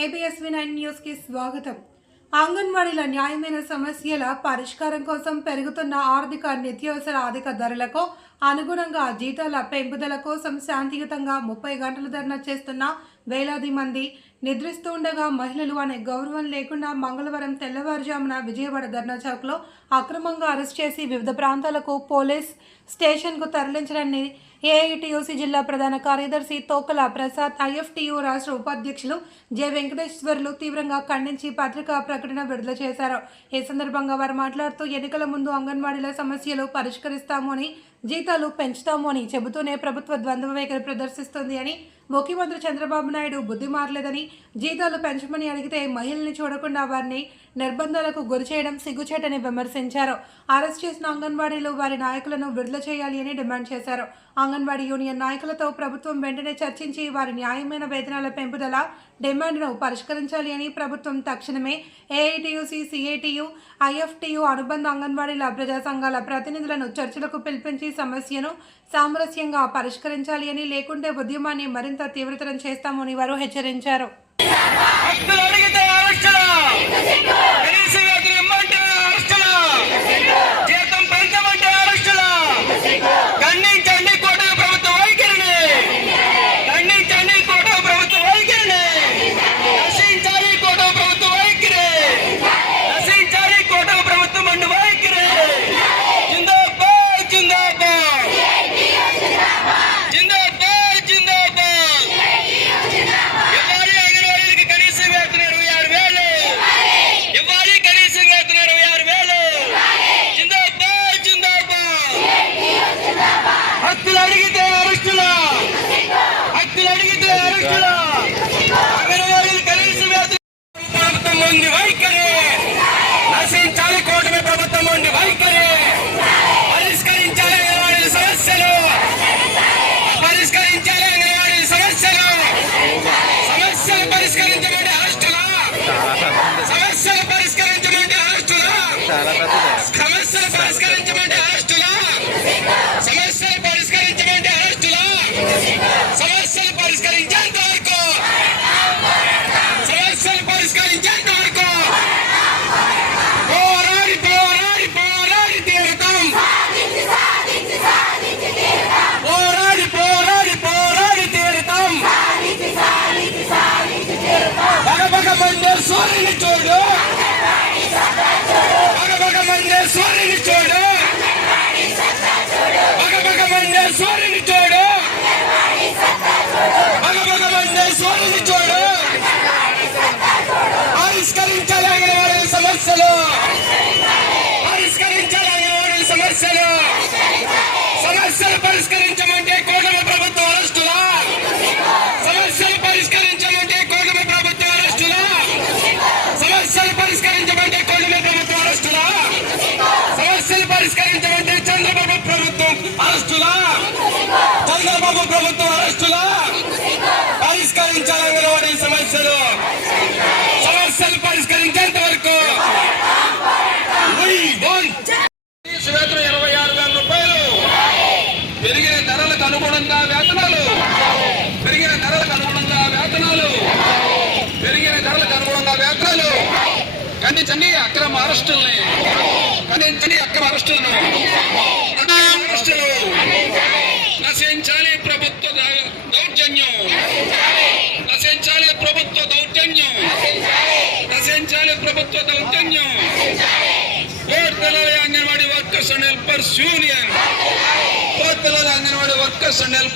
ABSV9 news కి స్వాగతం. అంగన్వాడీల న్యాయమైన సమస్యల పరిష్కారం కోసం పెరుగుతున్న ఆర్థిక నిత్యావసర అధిక ధరలకు అనుగుణంగా జీతాల పెంపుదల కోసం శాంతియుతంగా 30 గంటలు ధర్నా చేస్తున్న వేలాది మంది నిద్రిస్తూ ఉండగా మహిళలు అనే గౌరవం లేకుండా మంగళవారం తెల్లవారుజామున విజయవాడ ధర్నా చౌక్లో అక్రమంగా అరెస్ట్ చేసి వివిధ ప్రాంతాలకు పోలీస్ స్టేషన్కు తరలించడాన్ని ఏఐటియుసి జిల్లా ప్రధాన కార్యదర్శి తోకల ప్రసాద్, ఐఎఫ్టియు రాష్ట్ర ఉపాధ్యక్షులు జె వెంకటేశ్వర్లు తీవ్రంగా ఖండించి పత్రికా ప్రకటన విడుదల చేశారు. ఈ సందర్భంగా వారు మాట్లాడుతూ ఎన్నికల ముందు అంగన్వాడీల సమస్యలు పరిష్కరిస్తాము అని, జీతాలు పెంచుతాము అని చెబుతూనే ప్రభుత్వ ద్వంద్వ వైఖరి ప్రదర్శిస్తుంది అని, ముఖ్యమంత్రి చంద్రబాబు నాయుడు బుద్ధి మారలేదని, జీతాలు పెంచమని అడిగితే మహిళల్ని చూడకుండా వారిని నిర్బంధాలకు గురి చేయడం సిగ్గుచేటని విమర్శించారు. అరెస్ట్ చేసిన అంగన్వాడీలు వారి నాయకులను విడుదల చేయాలి అని డిమాండ్ చేశారు. అంగన్వాడీ యూనియన్ నాయకులతో ప్రభుత్వం వెంటనే చర్చించి వారి న్యాయమైన వేతనాల పెంపుదల డిమాండ్ను పరిష్కరించాలి అని, ప్రభుత్వం తక్షణమే ఏఐటియుసి, సిఐటియు, ఐఎఫ్టియు అనుబంధ అంగన్వాడీల ప్రజా సంఘాల ప్రతినిధులను చర్చలకు పిలిపించి సమస్యను సామరస్యంగా పరిష్కరించాలి అని, లేకుంటే ఉద్యమాన్ని మరింత తీవ్రతరం చేస్తామని వారు హెచ్చరించారు. నశించాలి కూటమి ప్రభుత్వం ఉండి వైఖరి, పరిష్కరించాలి అంగన్వాడీ సమస్యలు, పరిష్కరించాలి అంగన్వాడీ సమస్యలు, సమస్యలు పరిష్కరించమంటే అరెస్టులా, సమస్యలు పరిష్కరించమంటే అరెస్టులా, సమస్యలు పరిష్కరించమంటే అరెస్టులా, సమస్యలు పరిష్కరించమంటే అరెస్టులా, సమస్యలు పరిష్కరించేంత వరకు, సమస్యలు పరిష్కరించేంత వరకు పోరాడి పోరాడి పోరాడి తీరుతాం, పోరాడి పోరాడి పోరాడి తీరుతాం. బగబగ మండే సూర్యుని చూడు, బగబగ మండే సూర్యుని చూడు, బగబగ మండే సూర్యుని చూడు, బగబగ మండే సూర్యుని చూడు. పరిష్కరించాలి అంగన్వాడీ సమస్యలు, పరిష్కరించాలి అంగన్వాడీ సమస్యలు, సమస్యలు పరిష్కరించమంటే కూటమి ప్రభుత్వం అరెస్టులా, సమస్యలు పరిష్కరించమంటే కూటమి ప్రభుత్వం అరెస్టులా, సమస్యలు పరిష్కరించమంటే కూటమి ప్రభుత్వం అరెస్టులా, సమస్యలు పరిష్కరించమంటే చంద్రబాబు ప్రభుత్వం అరెస్టులా, చంద్రబాబు ప్రభుత్వం అరెస్టులా. పరిష్కరించాలి అంగన్వాడీ సమస్యలు, సమస్యలు పరిష్కరించేంత వరకు వేతనం 26,000 రూపాయలు, పెరిగిన ధరలకు అనుగుణంగా వేతనాలు, పెరిగిన ధరలకు అనుగుణంగా వేతనాలు, పెరిగిన ధరలకు అనుగుణంగా వేతనాలు. ఖండించండి అక్రమ అరెస్టుల్ని, ఖండించండి అక్రమ అరెస్టులను, అరెస్టులు నశించాలి ప్రభుత్వ దౌర్జన్యం, నశించాలి ప్రభుత్వ దౌర్జన్యం, నశించాలి ప్రభుత్వ దౌర్జన్యం. Anganwadi workers and helpers union, anganwadi workers and helpers